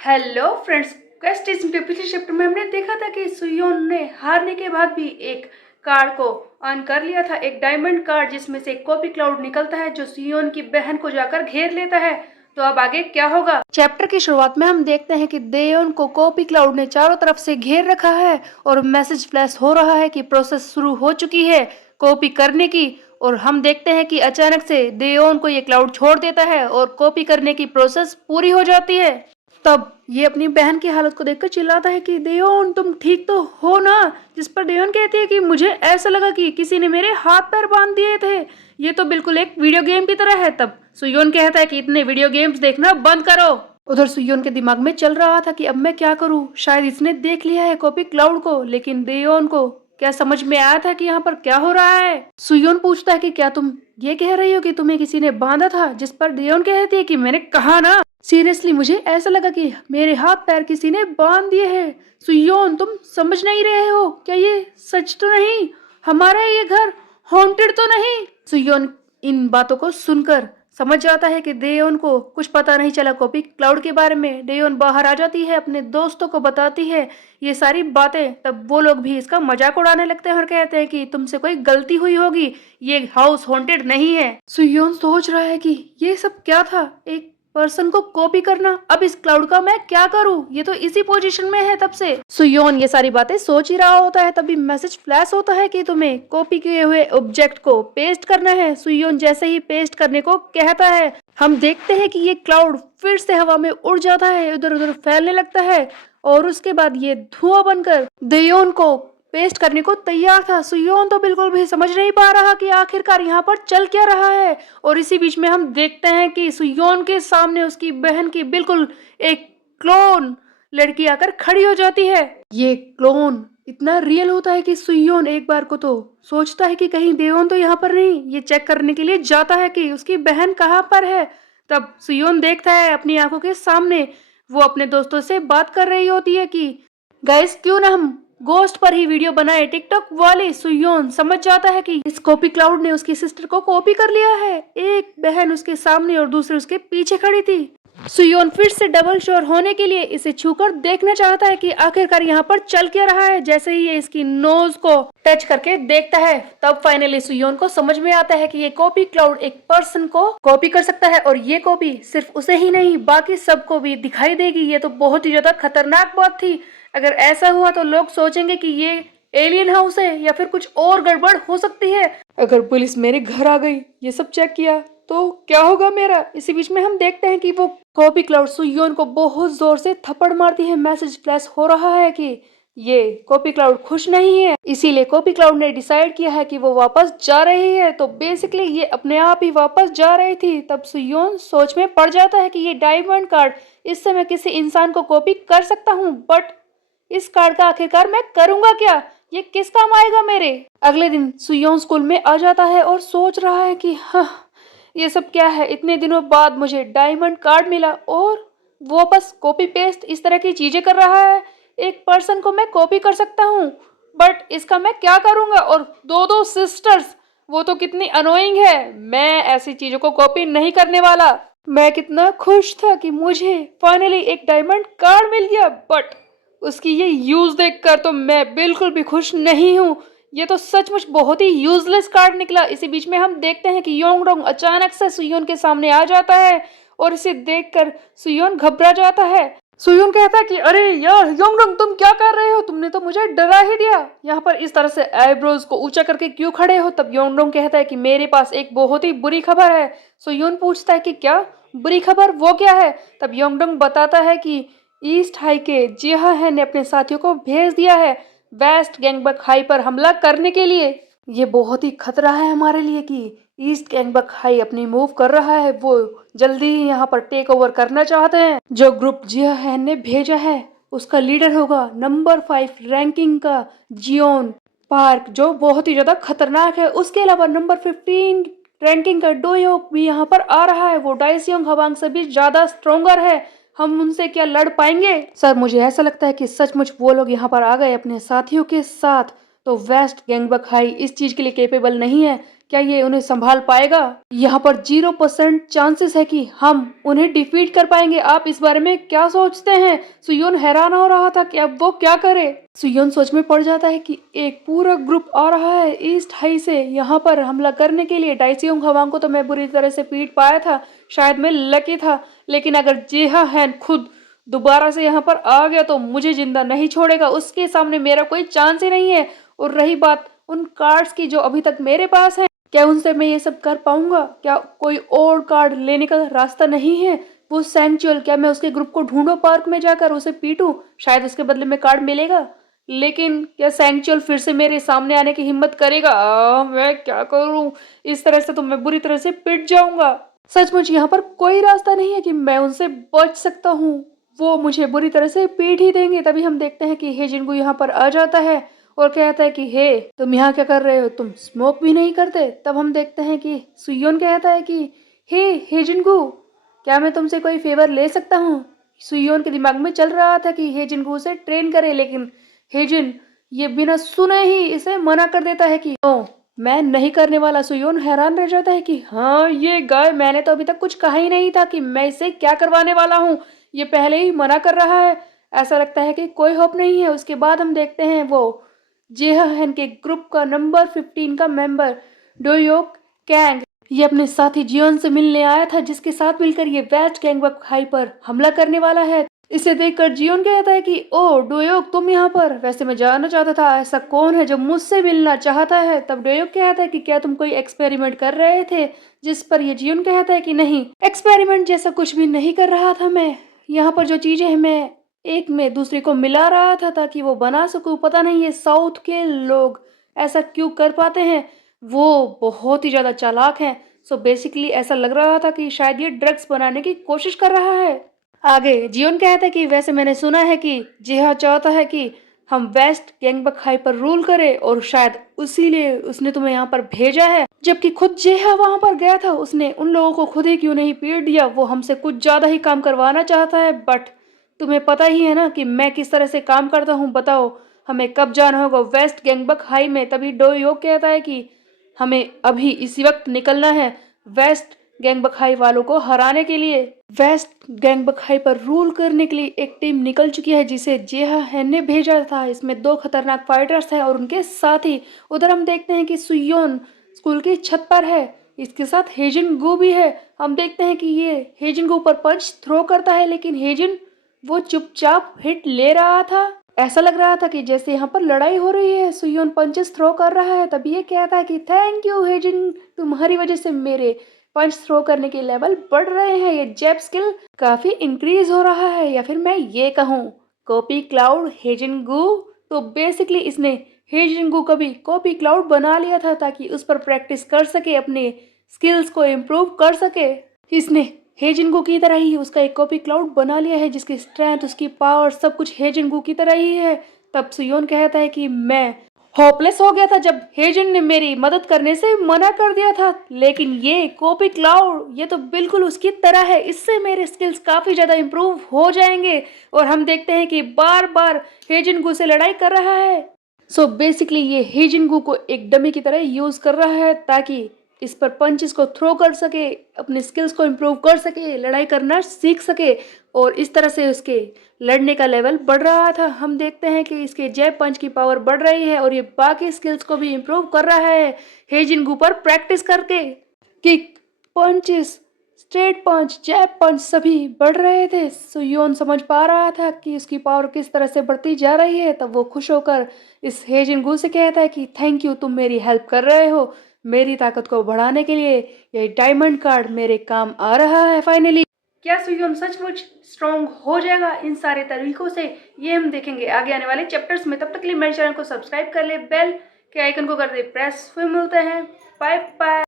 Hello friends, quest teaching के पिछले chapter में हमने देखा था कि सुयोन ने हारने के बाद भी एक कार्ड को ऑन कर लिया था, एक डायमंड कार्ड जिसमें से एक कॉपी क्लाउड निकलता है जो सुयोन की बहन को जाकर घेर लेता है। तो अब आगे क्या होगा? चैप्टर की शुरुआत में हम देखते हैं कि देयोन को कॉपी क्लाउड ने चारों तरफ से घेर रखा है और मैसेज फ्लैश हो रहा है कि प्रोसेस शुरू हो चुकी है कॉपी करने की। और हम देखते हैं कि अचानक से देयोन को ये क्लाउड छोड़ देता है और कॉपी करने की प्रोसेस पूरी हो जाती है। तब ये अपनी बहन की हालत को देखकर चिल्लाता है कि देयोन तुम ठीक तो हो ना। जिस पर देयोन कहती है कि मुझे ऐसा लगा कि किसी ने मेरे हाथ पैर बांध दिए थे, ये तो बिल्कुल एक वीडियो गेम की तरह है। तब सुयोन कहता है कि इतने वीडियो गेम्स देखना बंद करो। उधर सुयोन के दिमाग में चल रहा था कि अब मैं क्या करूं, शायद इसने देख लिया है कॉपी क्लाउड को। लेकिन देयोन को क्या समझ में आया था कि यहाँ पर क्या हो रहा है? सुयोन पूछता है कि क्या तुम ये कह रही हो कि तुम्हें किसी ने बांधा था? जिस पर देयोन कहती है कि मैंने कहा ना, सीरियसली मुझे ऐसा लगा कि मेरे हाथ पैर किसी ने बांध दिए हैं। सुयोन तुम समझ नहीं रहे हो क्या? ये सच तो नहीं? हमारा ये घर हॉन्टेड तो नहीं? सुयोन इन बातों को सुनकर समझ जाता है कि देयोन को कुछ पता नहीं चला कॉपी क्लाउड के बारे में। देयोन बाहर आ जाती है, अपने दोस्तों को बताती है ये सारी बातें। तब वो लोग भी इसका मजाक उड़ाने लगते हैं और कहते हैं कि तुमसे कोई गलती हुई होगी, ये हाउस हॉन्टेड नहीं है। सुयोन सोच रहा है कि ये सब क्या था, एक पर्सन को कॉपी करना। अब इस क्लाउड का मैं क्या करूं? ये तो इसी पोजीशन में है तब से। सुयोन ये सारी बातें सोच ही रहा होता है, तभी मैसेज फ्लैश होता है कि तुम्हें कॉपी किए हुए ऑब्जेक्ट को पेस्ट करना है। सुयोन जैसे ही पेस्ट करने को कहता है, हम देखते हैं कि ये क्लाउड फिर से हवा में उड़ जाता है, इधर उधर फैलने लगता है और उसके बाद ये धुआं बनकर देयोन को पेस्ट करने को तैयार था। सुयोन तो बिल्कुल भी समझ नहीं पा रहा कि आखिरकार यहाँ पर चल क्या रहा है। और इसी बीच में हम देखते हैं कि सुयोन के सामने उसकी बहन की बिल्कुल एक क्लोन लड़की आकर खड़ी हो जाती है। ये क्लोन इतना रियल होता है कि सुयोन एक बार को तो सोचता है कि कहीं देयोन तो यहाँ पर नहीं। ये चेक करने के लिए जाता है कि उसकी बहन कहाँ पर है। तब सुयोन देखता है अपनी आंखों के सामने वो अपने दोस्तों से बात कर रही होती है कि गाइस क्यों ना हम गोस्ट पर ही वीडियो बनाए टिकटॉक वाले। सुयोन समझ जाता है कि इस कॉपी क्लाउड ने उसकी सिस्टर को कॉपी कर लिया है। एक बहन उसके सामने और दूसरी उसके पीछे खड़ी थी। सुयोन फिर से डबल श्योर होने के लिए इसे छूकर देखना चाहता है कि आखिरकार यहाँ पर चल क्या रहा है। जैसे ही ये इसकी नोज को टच करके देखता है, तब फाइनली सुयोन को समझ में आता है कि ये कॉपी क्लाउड एक पर्सन को कॉपी कर सकता है और ये कॉपी सिर्फ उसे ही नहीं बाकी सबको भी दिखाई देगी। ये तो बहुत ही ज्यादा खतरनाक बात थी। अगर ऐसा हुआ तो लोग सोचेंगे कि ये एलियन हाउस है या फिर कुछ और गड़बड़ हो सकती है। अगर पुलिस मेरे घर आ गई, ये सब चेक किया तो क्या होगा मेरा? इसी बीच में हम देखते हैं कि वो कॉपी क्लाउड सुयोन को बहुत जोर से थप्पड़ मारती है। मैसेज फ्लैश हो रहा है कि ये कॉपी क्लाउड खुश नहीं है, इसीलिए कॉपी क्लाउड ने डिसाइड किया है कि वो वापस जा रही है। तो बेसिकली ये अपने आप ही वापस जा रही थी। तब सुयोन सोच में पड़ जाता है कि ये डायमंड कार्ड इससे मैं किसी इंसान को कॉपी कर सकता हूँ, बट इस कार्ड का आखिरकार मैं करूंगा क्या? ये किस काम आएगा मेरे? अगले दिन सुयोन स्कूल में आ जाता है और सोच रहा है कि हाँ, ये सब क्या है? इतने दिनों बाद मुझे डायमंड कार्ड मिला और वो बस कॉपी पेस्ट इस तरह की चीजें कर रहा है। एक पर्सन को मैं कॉपी कर सकता हूँ, बट इसका मैं क्या करूंगा? और दो दो सिस्टर्स, वो तो कितनी अनोइंग है। मैं ऐसी चीजों को कॉपी नहीं करने वाला। मैं कितना खुश था कि मुझे फाइनली एक डायमंड कार्ड मिल गया, बट उसकी ये यूज देखकर तो मैं बिल्कुल भी खुश नहीं हूँ। ये तो सचमुच बहुत ही यूजलेस कार्ड निकला। इसी बीच में हम देखते हैं कि योंगडोंग अचानक से सुयोन के सामने आ जाता है और इसे देखकर सुयोन घबरा जाता है। सुयोन कहता है कि अरे यार योंगडोंग, तुम क्या कर रहे हो? तुमने तो मुझे डरा ही दिया। यहाँ पर इस तरह से आईब्रोज को ऊंचा करके क्यों खड़े हो? तब योंगडोंग कहता है कि मेरे पास एक बहुत ही बुरी खबर है। सुयोन पूछता है कि क्या बुरी खबर, वो क्या है? तब योंगडोंग बताता है कि ईस्ट हाई के जिहा है ने अपने साथियों को भेज दिया है वेस्ट गैंगबक हाई पर हमला करने के लिए। ये बहुत ही खतरा है हमारे लिए कि ईस्ट गैंगबक हाई अपनी मूव कर रहा है। वो जल्दी ही यहाँ पर टेक ओवर करना चाहते हैं। जो ग्रुप जिहा है ने भेजा है उसका लीडर होगा नंबर 5 रैंकिंग का जियोन पार्क, जो बहुत ही ज्यादा खतरनाक है। उसके अलावा नंबर 15 रैंकिंग का डोयोक भी यहाँ पर आ रहा है। वो डाइसियोंग हवांग से भी ज्यादा स्ट्रोंगर है। हम उनसे क्या लड़ पाएंगे? सर मुझे ऐसा लगता है कि सचमुच वो लोग यहाँ पर आ गए अपने साथियों के साथ। तो वेस्ट गैंगबक हाई इस चीज के लिए कैपेबल नहीं है क्या ये उन्हें संभाल पाएगा? यहाँ पर 0% चांसेस है कि हम उन्हें डिफीट कर पाएंगे। आप इस बारे में क्या सोचते हैं? सुयोन हैरान हो रहा था कि अब वो क्या करे। सुयोन सोच में पड़ जाता है कि एक पूरा ग्रुप आ रहा है ईस्ट हाई से यहाँ पर हमला करने के लिए। डाइसियोंग हवांग को तो मैं बुरी तरह से पीट पाया था, शायद मैं लकी था, लेकिन अगर जेहा हैन खुद दोबारा से यहाँ पर आ गया तो मुझे जिंदा नहीं छोड़ेगा। उसके सामने मेरा कोई चांस ही नहीं है। और रही बात उन कार्ड्स की जो अभी तक मेरे पास हैं, क्या उनसे मैं ये सब कर पाऊंगा? क्या कोई और कार्ड लेने का रास्ता नहीं है? वो सैंक्चुअल, क्या मैं उसके ग्रुप को ढूंढूं पार्क में जाकर उसे पीटूं? शायद उसके बदले में कार्ड मिलेगा। लेकिन क्या सैंक्चुअल फिर से मेरे सामने आने की हिम्मत करेगा? मैं क्या करूं? इस तरह से तो मैं बुरी तरह से पिट जाऊंगा। सचमुच यहाँ पर कोई रास्ता नहीं है कि मैं उनसे बच सकता हूँ। वो मुझे बुरी तरह से पीट ही देंगे। तभी हम देखते हैं कि हे जिनको यहाँ पर आ जाता है और कहता है कि हे तुम यहाँ क्या कर रहे हो, तुम स्मोक भी नहीं करते। तब हम देखते हैं कि सुयोन कहता है कि हे जिनको, क्या मैं तुमसे कोई फेवर ले सकता हूँ? सुयोन के दिमाग में चल रहा था कि हे जिनको उसे ट्रेन करे, लेकिन हेजिन ये बिना सुने ही इसे मना कर देता है कि नो, मैं नहीं करने वाला। सुयोन हैरान रह जाता है कि हाँ ये गाय, मैंने तो अभी तक कुछ कहा ही नहीं था कि मैं इसे क्या करवाने वाला हूँ, ये पहले ही मना कर रहा है। ऐसा लगता है कि कोई होप नहीं है। उसके बाद हम देखते हैं वो जेहन के ग्रुप का नंबर 15 का मेंबर डोयोक कैंग, ये अपने साथी जियोन से मिलने आया था, जिसके साथ मिलकर ये वेस्ट गैंगबक हाई पर हमला करने वाला है। इसे देखकर जियोन कहता है कि ओ डोयोक तुम यहाँ पर, वैसे मैं जानना चाहता था ऐसा कौन है जो मुझसे मिलना चाहता है। तब डोयोक कहता है कि क्या तुम कोई एक्सपेरिमेंट कर रहे थे? जिस पर ये जियोन कहता है कि नहीं, एक्सपेरिमेंट जैसा कुछ भी नहीं कर रहा था मैं। यहाँ पर जो चीजें हैं मैं एक में दूसरे को मिला रहा था ताकि वो बना सकूं। पता नहीं ये साउथ के लोग ऐसा क्यों कर पाते हैं, वो बहुत ही ज्यादा चालाक हैं। सो बेसिकली ऐसा लग रहा था कि शायद ये ड्रग्स बनाने की कोशिश कर रहा है। आगे जियोन कहता है कि वैसे मैंने सुना है कि जेहा चाहता है कि हम वेस्ट गैंगबक हाई पर रूल करें और शायद उसीलिए उसने तुम्हें यहाँ पर भेजा है। जबकि खुद जेहा वहां पर गया था, उसने उन लोगों को खुद ही क्यों नहीं पीट दिया? वो हमसे कुछ ज्यादा ही काम करवाना चाहता है। बट तुम्हें पता ही है ना कि मैं किस तरह से काम करता हूँ। बताओ हमें कब जाना होगा वेस्ट गैंगबक हाई में? तभी डो योग कहता है कि हमें अभी इसी वक्त निकलना है वेस्ट गैंगबक हाई वालों को हराने के लिए। वेस्ट गैंगबक हाई पर रूल करने के लिए एक टीम निकल चुकी है जिसे जेहा हैन ने भेजा था। इसमें 2 खतरनाक फाइटर्स हैं और उनके साथ ही उधर हम देखते हैं कि सुयोन स्कूल की छत पर है, इसके साथ हेजिन गु भी है। हम देखते हैं कि ये हेजिन गु पर पंच थ्रो करता है, लेकिन हेजिन वो चुपचाप हिट ले रहा था। ऐसा लग रहा था कि जैसे यहाँ पर लड़ाई हो रही है। सुयोन पंचेस थ्रो कर रहा है, तभी ये कहता है कि थैंक यू हेजिन, तुम्हारी वजह से मेरे पंच थ्रो करने के लेवल बढ़ रहे हैं, ये जैब स्किल काफी इंक्रीज हो रहा है। या फिर मैं ये कहूँ कॉपी क्लाउड हेजिन गु। तो बेसिकली इसने हेजिन गु को भी कॉपी क्लाउड बना लिया था ताकि उस पर प्रैक्टिस कर सके, अपने स्किल्स को इम्प्रूव कर सके। इसने हेजिंगू की तरह ही उसका एक कॉपी क्लाउड बना लिया है जिसकी स्ट्रेंथ, उसकी पावर सब कुछ हेजिंगू की तरह ही है। तब सुयोन कहता है कि मैं होपलेस हो गया था जब हेजिन ने मेरी मदद करने से मना कर दिया था, लेकिन ये कॉपी क्लाउड ये तो बिल्कुल उसकी तरह है, इससे मेरे स्किल्स काफी ज्यादा इंप्रूव हो जाएंगे। और हम देखते हैं कि बार बार हेजिंगू से लड़ाई कर रहा है। सो बेसिकली ये हेजिंगू को एक डमी की तरह यूज कर रहा है ताकि इस पर पंचेस को थ्रो कर सके, अपने स्किल्स को इम्प्रूव कर सके, लड़ाई करना सीख सके। और इस तरह से उसके लड़ने का लेवल बढ़ रहा था। हम देखते हैं कि इसके जैब पंच की पावर बढ़ रही है और ये बाकी स्किल्स को भी इम्प्रूव कर रहा है हेजिंगू पर प्रैक्टिस करके। किक, पंचेस, स्ट्रेट पंच, जैब पंच सभी बढ़ रहे थे। सुयोन समझ पा रहा था कि उसकी पावर किस तरह से बढ़ती जा रही है। तब वो खुश होकर इस हेजिंगू से कहता है कि थैंक यू, तुम मेरी हेल्प कर रहे हो मेरी ताकत को बढ़ाने के लिए। ये डायमंड कार्ड मेरे काम आ रहा है फाइनली। क्या सुयोन सचमुच स्ट्रॉन्ग हो जाएगा इन सारे तरीकों से? ये हम देखेंगे आगे आने वाले चैप्टर्स में। तब तक के लिए मेरे चैनल को सब्सक्राइब कर ले, बेल के आइकन को कर दे प्रेस। फिर मिलते हैं, बाय बाय।